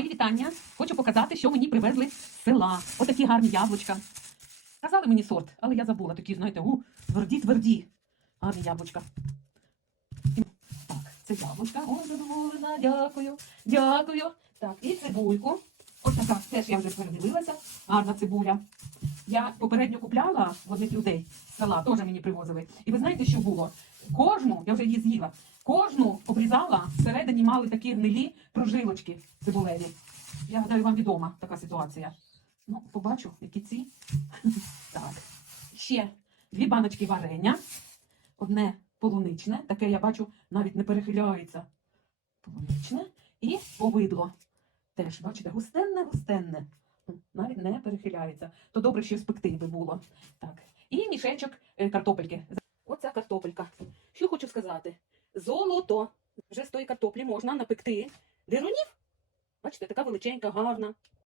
Мої вітання. Хочу показати, що мені привезли з села. Отакі гарні яблучка. Казали мені сорт, але я забула. Такі, знаєте, у, тверді, тверді. Гарні яблучка. Так, це яблучка. О, задоволена, дякую. Дякую. Так, і цибульку. Ось така, теж я вже передивилася. Гарна цибуля. Я попередньо купляла в одних людей з села, теж мені привозили. І ви знаєте, що було? Кожну, я вже її з'їла, кожну обрізала, всередині мали такі гнилі прожилочки цибулеві. Я гадаю, вам відома така ситуація. Ну, побачу, які ці. Так. Ще дві баночки варення. Одне полуничне, таке я бачу, навіть не перехиляється. Полуничне. І повидло. Теж, бачите, густенне, густенне. Навіть не перехиляється. То добре, що спекти би було. Так. І мішечок е, картопельки. Оця картопелька. Що хочу сказати? Золото. Вже з тої картоплі можна напекти дирунів. Бачите, така величенька, гарна.